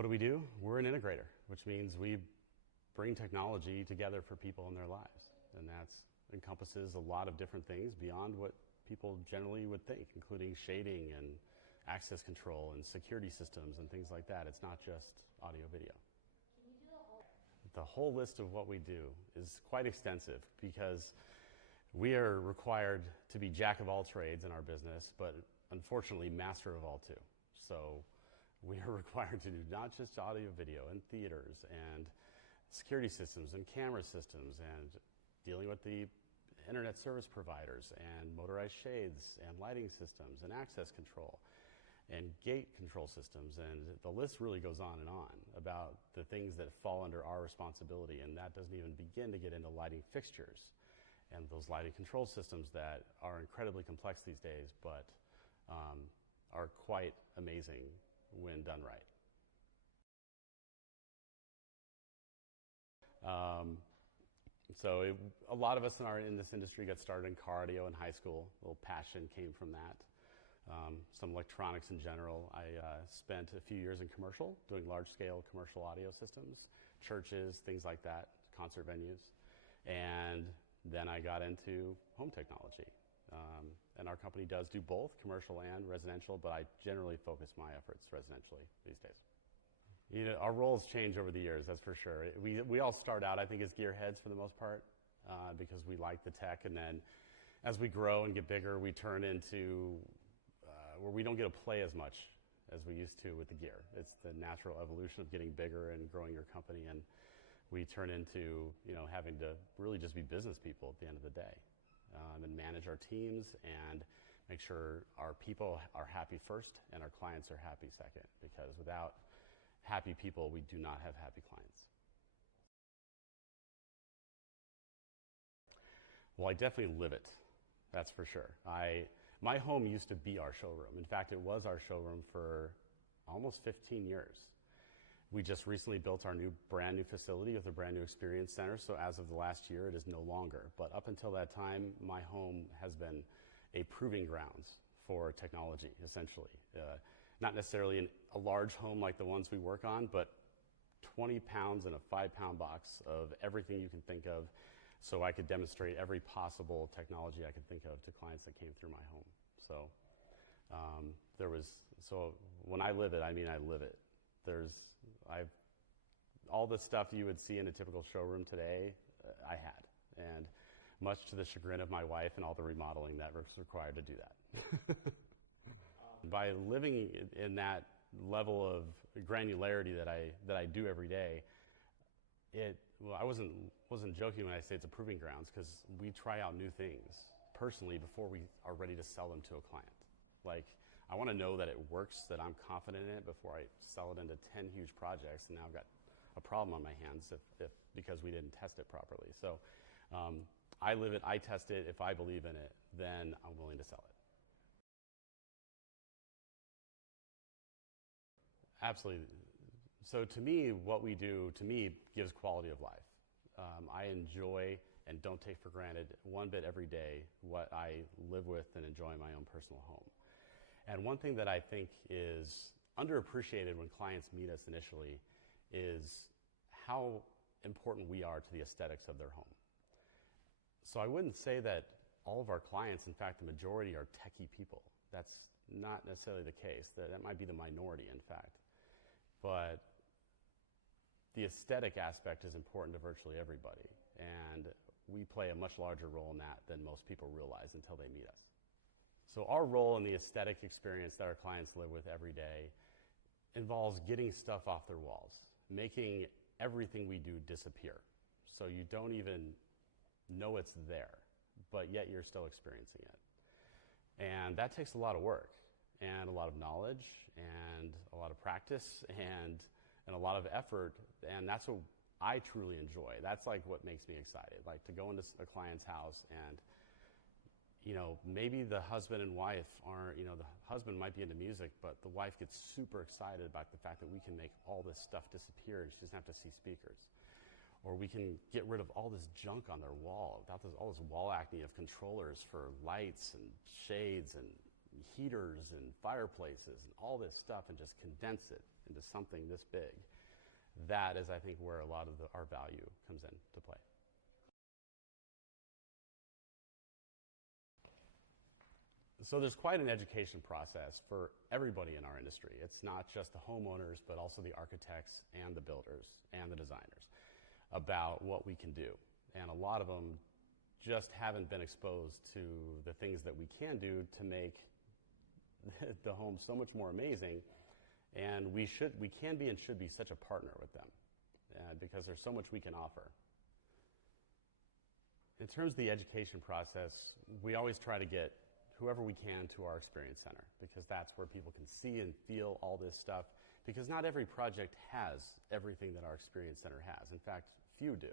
What do? We're an integrator, which means we bring technology together for people in their lives. And that encompasses a lot of different things beyond what people generally would think, including shading and access control and security systems and things like that. It's not just audio video. Can you do the whole list of what we do is quite extensive because we are required to be jack of all trades in our business, but unfortunately master of all too. So we are required to do not just audio video and theaters and security systems and camera systems and dealing with the internet service providers and motorized shades and lighting systems and access control and gate control systems, and the list really goes on and on about the things that fall under our responsibility, and that doesn't even begin to get into lighting fixtures and those lighting control systems that are incredibly complex these days, but are quite amazing when done right. A lot of us in this industry got started in car audio in high school. A little passion came from that. Some electronics in general. I spent a few years in commercial, doing large-scale commercial audio systems, churches, things like that, concert venues. And then I got into home technology. And our company does do both commercial and residential, but I generally focus my efforts residentially these days. You know, our roles change over the years, that's for sure. We all start out, I think, as gearheads for the most part, because we like the tech, and then as we grow and get bigger, we turn into where we don't get to play as much as we used to with the gear. It's the natural evolution of getting bigger and growing your company, and we turn into, you know, having to really just be business people at the end of the day, and manage our teams and make sure our people are happy first and our clients are happy second, because without happy people, we do not have happy clients. Well, I definitely live it, that's for sure. My home used to be our showroom. In fact, it was our showroom for almost 15 years. We just recently built our brand new facility with a brand new experience center, so as of the last year, it is no longer. But up until that time, my home has been a proving grounds for technology, essentially. Not necessarily a large home like the ones we work on, but 20 pounds in a 5-pound box of everything you can think of, so I could demonstrate every possible technology I could think of to clients that came through my home. So when I live it, I mean I live it. All the stuff you would see in a typical showroom today, I had, and much to the chagrin of my wife and all the remodeling that was required to do that. By living in that level of granularity that I do every day, I wasn't joking when I say it's a proving grounds, because we try out new things personally before we are ready to sell them to a client. Like, I want to know that it works, that I'm confident in it before I sell it into 10 huge projects, and now I've got a problem on my hands because we didn't test it properly. So I live it, I test it. If I believe in it, then I'm willing to sell it. Absolutely. So to me, what we do, gives quality of life. I enjoy and don't take for granted one bit every day what I live with and enjoy in my own personal home. And one thing that I think is underappreciated when clients meet us initially is how important we are to the aesthetics of their home. So I wouldn't say that all of our clients, in fact, the majority, are techie people. That's not necessarily the case. That might be the minority, in fact. But the aesthetic aspect is important to virtually everybody, and we play a much larger role in that than most people realize until they meet us. So our role in the aesthetic experience that our clients live with every day involves getting stuff off their walls, making everything we do disappear, so you don't even know it's there, but yet you're still experiencing it. And that takes a lot of work and a lot of knowledge and a lot of practice and a lot of effort, and that's what I truly enjoy. That's like what makes me excited, like to go into a client's house and, you know, maybe the husband and wife aren't, you know, the husband might be into music, but the wife gets super excited about the fact that we can make all this stuff disappear and she doesn't have to see speakers. Or we can get rid of all this junk on their wall, all this wall acne of controllers for lights and shades and heaters and fireplaces and all this stuff and just condense it into something this big. That is, I think, where a lot of our value comes into play. So there's quite an education process for everybody in our industry. It's not just the homeowners, but also the architects and the builders and the designers about what we can do. And a lot of them just haven't been exposed to the things that we can do to make the home so much more amazing. And we can be and should be such a partner with them because there's so much we can offer. In terms of the education process, we always try to get whoever we can to our experience center because that's where people can see and feel all this stuff, because not every project has everything that our experience center has. In fact, few do.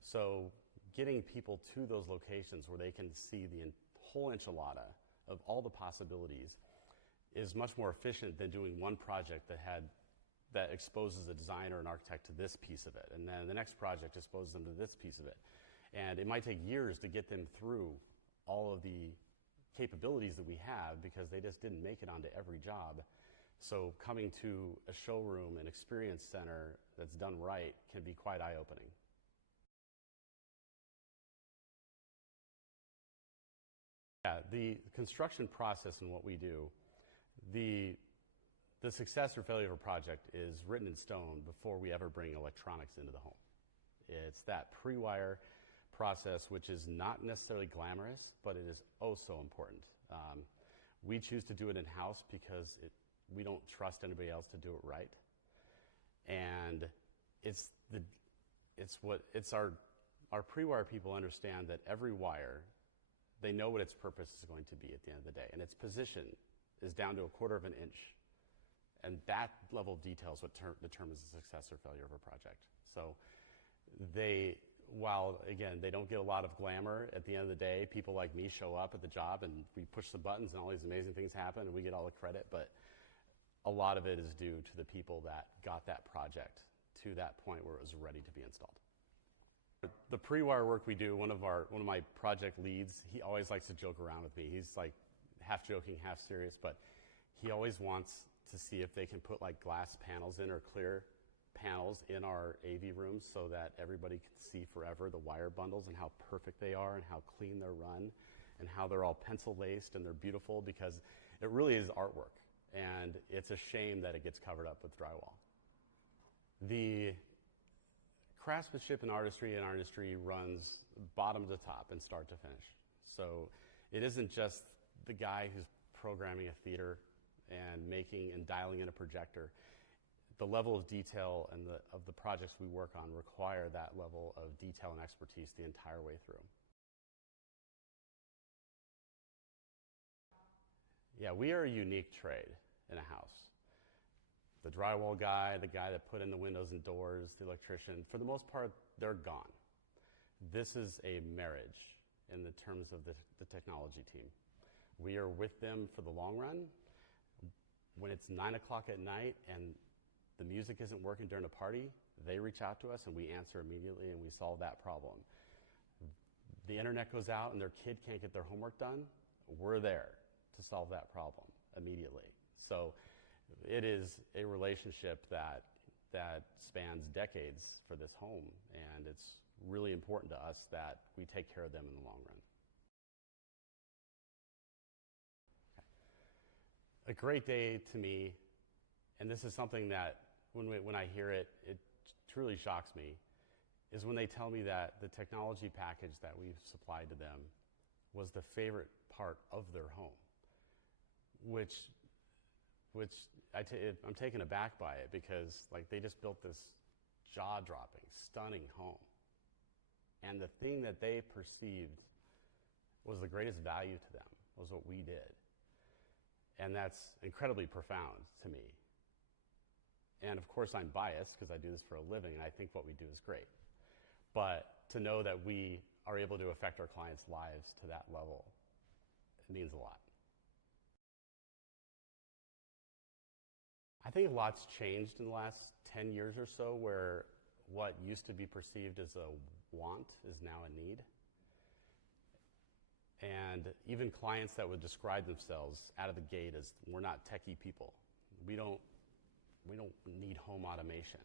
So getting people to those locations where they can see the whole enchilada of all the possibilities is much more efficient than doing one project that exposes a designer and architect to this piece of it, and then the next project exposes them to this piece of it. And it might take years to get them through all of the capabilities that we have because they just didn't make it onto every job. So coming to a showroom and experience center that's done right can be quite eye-opening. Yeah, the construction process and what we do, the success or failure of a project is written in stone before we ever bring electronics into the home. It's that pre-wire process, which is not necessarily glamorous, but it is oh so important. We choose to do it in-house because we don't trust anybody else to do it right. And our pre-wire people understand that every wire, they know what its purpose is going to be at the end of the day, and its position is down to a quarter of an inch. And that level of detail is what determines the success or failure of a project. So while, again, they don't get a lot of glamour, at the end of the day, people like me show up at the job and we push the buttons and all these amazing things happen and we get all the credit, but a lot of it is due to the people that got that project to that point where it was ready to be installed. The pre-wire work we do, one of my project leads, he always likes to joke around with me. He's like half joking, half serious, but he always wants to see if they can put like glass panels in or clear panels in our AV rooms so that everybody can see forever the wire bundles and how perfect they are and how clean they're run and how they're all pencil laced and they're beautiful, because it really is artwork, and it's a shame that it gets covered up with drywall. The craftsmanship and artistry in our industry runs bottom to top and start to finish. So it isn't just the guy who's programming a theater and making and dialing in a projector. The level of detail and of the projects we work on require that level of detail and expertise the entire way through. Yeah, we are a unique trade in a house. The drywall guy, the guy that put in the windows and doors, the electrician, for the most part, they're gone. This is a marriage in the terms of the technology team. We are with them for the long run. When it's 9 o'clock at night and the music isn't working during a party, they reach out to us and we answer immediately and we solve that problem. The internet goes out and their kid can't get their homework done, we're there to solve that problem immediately. So it is a relationship that spans decades for this home, and it's really important to us that we take care of them in the long run. Okay. A great day to me, and this is something that when I hear it, it truly shocks me, is when they tell me that the technology package that we've supplied to them was the favorite part of their home, which I'm taken aback by it, because like they just built this jaw-dropping, stunning home, and the thing that they perceived was the greatest value to them was what we did, and that's incredibly profound to me. And of course, I'm biased because I do this for a living, and I think what we do is great. But to know that we are able to affect our clients' lives to that level, it means a lot. I think a lot's changed in the last 10 years or so, where what used to be perceived as a want is now a need. And even clients that would describe themselves out of the gate as, we're not techie people. We don't need home automation.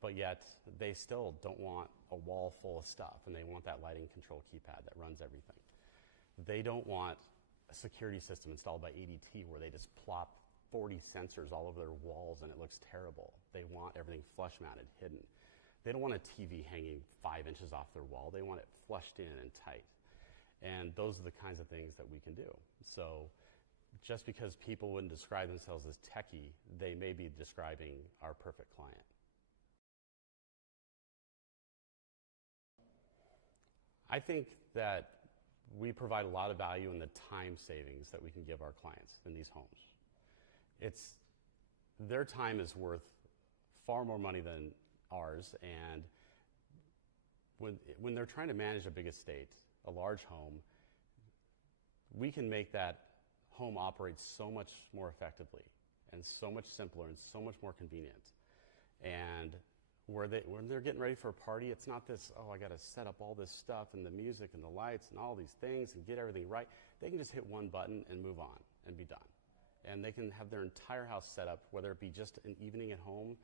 But yet, they still don't want a wall full of stuff, and they want that lighting control keypad that runs everything. They don't want a security system installed by ADT where they just plop 40 sensors all over their walls and it looks terrible. They want everything flush mounted, hidden. They don't want a TV hanging 5 inches off their wall. They want it flushed in and tight. And those are the kinds of things that we can do. So just because people wouldn't describe themselves as techie, they may be describing our perfect client. I think that we provide a lot of value in the time savings that we can give our clients in these homes. Their time is worth far more money than ours, and when they're trying to manage a big estate, a large home, we can make that home operate so much more effectively and so much simpler and so much more convenient. And when they're getting ready for a party, it's not this, oh, I got to set up all this stuff and the music and the lights and all these things and get everything right. They can just hit one button and move on and be done. And they can have their entire house set up, whether it be just an evening at home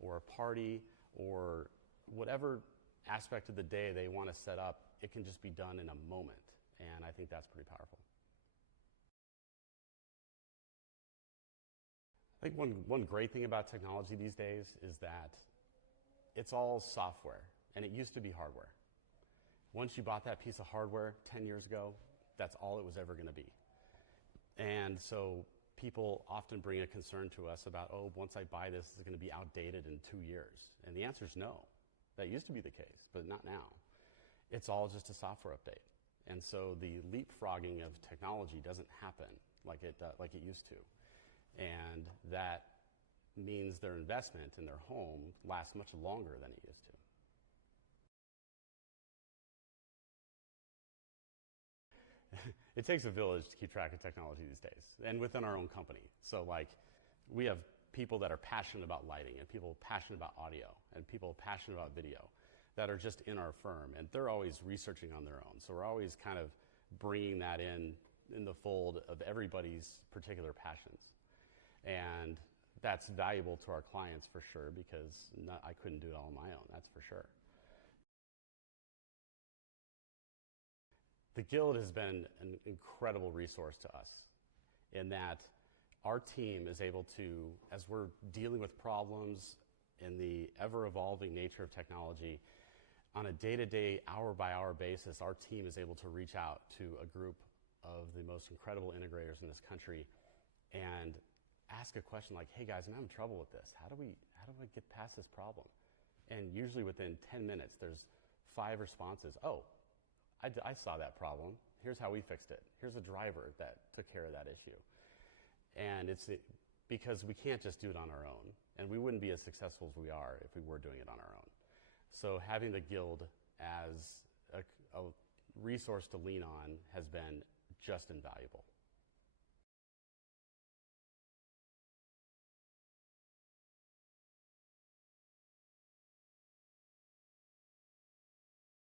or a party or whatever aspect of the day they want to set up, it can just be done in a moment. And I think that's pretty powerful. I think one great thing about technology these days is that it's all software, and it used to be hardware. Once you bought that piece of hardware 10 years ago, that's all it was ever going to be. And so people often bring a concern to us about, oh, once I buy this, it's going to be outdated in 2 years. And the answer is no. That used to be the case, but not now. It's all just a software update. And so the leapfrogging of technology doesn't happen like it used to. And that means their investment in their home lasts much longer than it used to. It takes a village to keep track of technology these days, and within our own company. So we have people that are passionate about lighting, and people passionate about audio, and people passionate about video that are just in our firm, and they're always researching on their own. So we're always kind of bringing that in the fold of everybody's particular passions. And that's valuable to our clients for sure, because I couldn't do it all on my own, that's for sure. The Guild has been an incredible resource to us in that our team is able to, as we're dealing with problems in the ever-evolving nature of technology, on a day-to-day, hour-by-hour basis, our team is able to reach out to a group of the most incredible integrators in this country and ask a question like, hey guys, I'm having trouble with this. How do I get past this problem? And usually within 10 minutes, there's 5 responses. Oh, I saw that problem. Here's how we fixed it. Here's a driver that took care of that issue. And it's because we can't just do it on our own. And we wouldn't be as successful as we are if we were doing it on our own. So having the Guild as a resource to lean on has been just invaluable.